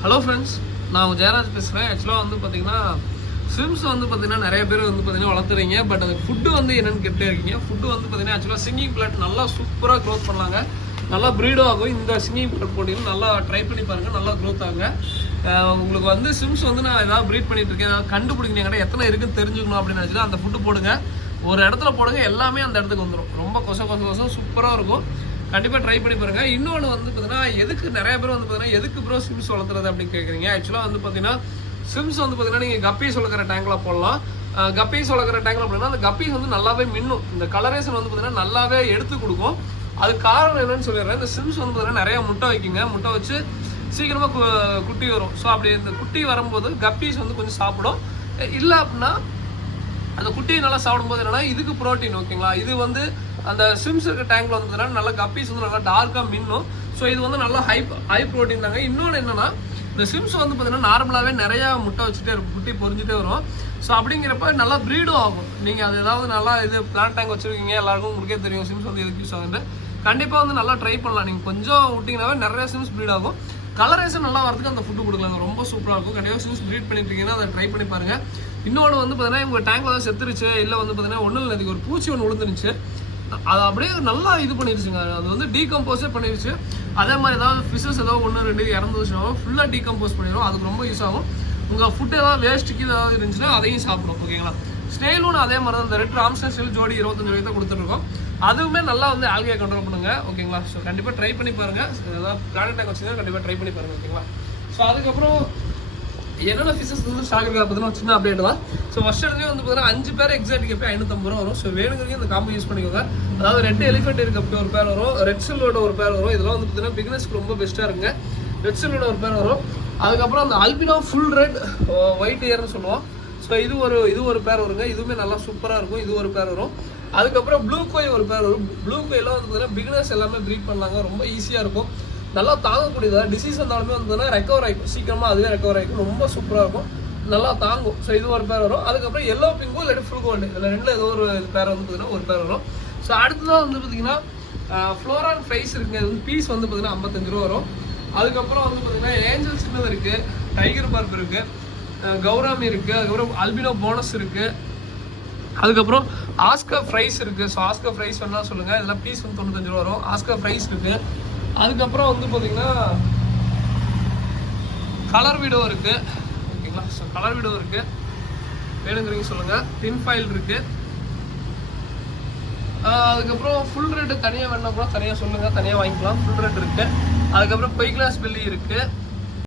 Hello friends, நான் உங்கள் ஜெயராஜ் பேசுகிறேன். ஆக்சுவலாக வந்து பார்த்தீங்கன்னா ஸ்விம்ஸ் வந்து பார்த்தீங்கன்னா நிறைய பேர் வந்து பார்த்தீங்கன்னா வளர்த்துறீங்க. பட் அது ஃபுட்டு வந்து என்னென்னு கேட்டே இருக்கீங்க. ஃபுட்டு வந்து பார்த்தீங்கன்னா ஆக்சுவலாக சிங்கிங் பிளாட் நல்லா சூப்பராக க்ரோத் பண்ணலாங்க. நல்லா ப்ரீடும் ஆகும். இந்த சிங்கிங் பிளாட் போட்டிங்கன்னா நல்லா ட்ரை பண்ணி பாருங்கள், நல்லா க்ரோத் ஆகுங்க. உங்களுக்கு வந்து ஸ்விம்ஸ் வந்து நான் ஏதாவது ப்ரீட் பண்ணிட்டு இருக்கேன், ஏதாவது கண்டுபிடிக்கிறீங்க, எத்தனை இருக்குன்னு தெரிஞ்சுக்கணும் அப்படின்னு நினச்சினா அந்த ஃபுட்டு போடுங்க. ஒரு இடத்துல போடுங்க, எல்லாமே அந்த இடத்துக்கு வந்துடும். ரொம்ப கொசம் சூப்பராக இருக்கும். கண்டிப்பாக ட்ரை பண்ணி பாருங்க. இன்னொன்று வந்து பார்த்தீங்கன்னா எதுக்கு நிறைய பேர் வந்து பார்த்தீங்கன்னா எதுக்கு ப்ரோ ஸ்விம்ஸ் வளர்த்துறது அப்படின்னு கேட்குறீங்க. ஆக்சுவலாக வந்து பார்த்தீங்கன்னா ஸ்விம்ஸ் வந்து பார்த்தீங்கன்னா நீங்கள் கப்பீஸ் வளர்க்குற டேங்கில் போடலாம். கப்பீஸ் வளர்க்குற டேங்கில் அப்படின்னா அந்த கப்பீஸ் வந்து நல்லாவே மின்னும். இந்த கலரேஷன் வந்து பார்த்தீங்கன்னா நல்லாவே எடுத்து கொடுக்கும். அது காரணம் என்னன்னு சொல்லிடுறேன். இந்த ஸ்விம்ஸ் வந்து பார்த்தீங்கன்னா நிறைய முட்டை வைக்குங்க. முட்டை வச்சு சீக்கிரமாக குட்டி வரும். ஸோ அப்படி இந்த குட்டி வரும்போது கப்பீஸ் வந்து கொஞ்சம் சாப்பிடும். இல்லை அப்படின்னா அந்த குட்டியை நல்லா சாப்பிடும்போது என்னன்னா இதுக்கு ப்ரோட்டீன், ஓகேங்களா. இது வந்து அந்த ஸ்விம்ஸ் இருக்க டேங்க்ல வந்து நல்லா கப்பீஸ் வந்து நல்லா டார்க்காக மின்னும். ஸோ இது வந்து நல்லா ஹை ப்ரோட்டீன் தாங்க. இன்னொன்று என்னன்னா இந்த ஸ்விம்ஸ் வந்து பார்த்தீங்கன்னா நார்மலாகவே நிறையா முட்டை வச்சுட்டே இருக்கும், குட்டி பொறிஞ்சிட்டே வரும். ஸோ அப்படிங்கிறப்ப நல்லா ப்ரீடும் ஆகும். நீங்கள் அது ஏதாவது நல்லா இது பிளான்ட் டேங்க் வச்சுருக்கீங்க, எல்லாருக்கும் உங்களுக்கே தெரியும் ஸ்விம்ஸ் வந்து எதுக்கு யூஸ் ஆகுது. கண்டிப்பாக வந்து நல்லா ட்ரை பண்ணலாம். நீங்கள் கொஞ்சம் விட்டிங்கனாவே நிறைய ஸ்விம்ஸ் ப்ரீட் ஆகும். கலரேஷன் நல்லா வரதுக்கு அந்த ஃபுட்டு கொடுக்கலாங்க, ரொம்ப சூப்பராக இருக்கும். கண்டிப்பாக ஸ்விம்ஸ் ப்ரீட் பண்ணிட்டு இருக்கீங்கன்னா அதை ட்ரை பண்ணி பாருங்கள். இன்னொன்று வந்து பார்த்தீங்கன்னா உங்கள் டேங்க்ல தான் செத்துருச்சு, இல்லை வந்து பார்த்தீங்கன்னா ஒன்றும் இல்லை, அதுக்கு ஒரு பூச்சி ஒன்று விழுந்துருச்சு, அது அப்படியே நல்லா இது பண்ணிடுச்சுங்க. அது வந்து டீகம்போஸே பண்ணிடுச்சு. அதே மாதிரி ஏதாவது ஃபிஷஸ் ஏதாவது 1-2 இறந்துச்சுன்னா ஃபுல்லாக டீகம்போஸ் பண்ணிடும். அதுக்கு ரொம்ப யூஸ் ஆகும். உங்கள் ஃபுட்டு ஏதாவது வேஸ்ட்டுக்கு ஏதாவது இருந்துச்சுன்னா அதையும் சாப்பிடும், ஓகேங்களா. ஸ்னேலும் அதே மாதிரி தான். இந்த ரெட் ராம்ஸ்டர் ஸ்னேல் ஜோடி 25 ரூபாய் தான் கொடுத்துருக்கோம். அதுவுமே நல்லா வந்து ஆல்கையை கண்ட்ரோல் பண்ணுங்க, ஓகேங்களா. ஸோ கண்டிப்பாக ட்ரை பண்ணி பாருங்கள். ஏதாவது பிளானட் டேங்க் வச்சுருந்தா கண்டிப்பாக ட்ரை பண்ணி பாருங்கள், ஓகேங்களா. ஸோ அதுக்கப்புறம் என்னென்ன ஃபிஷஸ் வந்து ஸ்டாக் இருக்கா பார்த்தீங்கன்னா சின்ன அப்டேட் தான். ஸோ ஃபர்ஸ்ட் இடத்துலேயே வந்து பார்த்தீங்கன்னா 5 பேர் எக்ஸாக்ட் போய் 550 ரூபா வரும். ஸோ வேணுங்கிறீங்க இந்த காம்போ யூஸ் பண்ணிக்கோங்க. அதாவது ரெட் எலிஃபென்ட் இருக்க ஒரு பேர் வரும், ரெட் சில்வோட ஒரு பேர் வரும். இதெல்லாம் வந்து பார்த்தீங்கன்னா பிகினர்ஸ்க்கு ரொம்ப பெஸ்ட்டாக இருக்குங்க. ரெட் சில்வோட ஒரு பேர் வரும். அதுக்கப்புறம் அந்த அல்பினோ ஃபுல் ரெட் ஒயிட் இயர்னு சொல்லுவோம். ஸோ இது ஒரு பேர் வருங்க. இதுவுமே நல்லா சூப்பராக இருக்கும். இது ஒரு பேர் வரும். அதுக்கப்புறம் ப்ளூ கோய் ஒரு பேர் வரும். ப்ளூ கோயெல்லாம் வந்து பார்த்தீங்கன்னா பிகினர்ஸ் எல்லாமே ப்ரீட் பண்ணலாங்க. ரொம்ப ஈஸியாக இருக்கும், நல்லா தாங்கக்கூடியதா. டிசீஸ் வந்தாலுமே வந்து ரெக்கவர் ஆகிக்கும், சீக்கிரமாக அதுவே ரெக்கவர் ஆகிக்கும். ரொம்ப சூப்பராக இருக்கும், நல்லா தாங்கும். ஸோ இது ஒரு பேர் வரும். அதுக்கப்புறம் எல்லோ பிங்கோ இல்லாட்டி ஃபுல் கோல்டு, இதில் ரெண்டில் ஏதோ ஒரு பேர் வந்து பார்த்தீங்கன்னா ஒரு பேர் வரும். ஸோ அடுத்ததான் வந்து பார்த்தீங்கன்னா ஃப்ளோரான் ஃப்ரைஸ் இருக்குங்க. இது வந்து பீஸ் வந்து பார்த்தீங்கன்னா 55 ரூபா வரும். அதுக்கப்புறம் வந்து பார்த்தீங்கன்னா ஏஞ்சல் சின்னது இருக்குது, டைகர் பார்ப் இருக்குது, கௌராமி இருக்குது, அதுக்கப்புறம் அல்பினோ போனஸ் இருக்குது, அதுக்கப்புறம் ஆஸ்கர் ஃப்ரைஸ் இருக்குது. ஸோ ஆஸ்கர் ஃப்ரைஸ் வேணால் சொல்லுங்கள். இதெல்லாம் பீஸ் வந்து 95 ரூபா வரும். ஆஸ்கர் ஃப்ரைஸ் இருக்குது. அதுக்கப்புறம் வந்து பார்த்தீங்கன்னா கலர் வீடோ இருக்குது, ஓகேங்களா. ஸோ கலர் வீடோ இருக்குது, வேணுங்கிறீங்க சொல்லுங்கள். டின் ஃபைல் இருக்குது. அதுக்கப்புறம் ஃபுல் ரெட்டு தனியாக வேணா கூட தனியாக சொல்லுங்கள், தனியாக வாங்கிக்கலாம். ஃபுல் ரெட் இருக்குது. அதுக்கப்புறம் பொய் கிளாஸ் பெல்லி இருக்குது.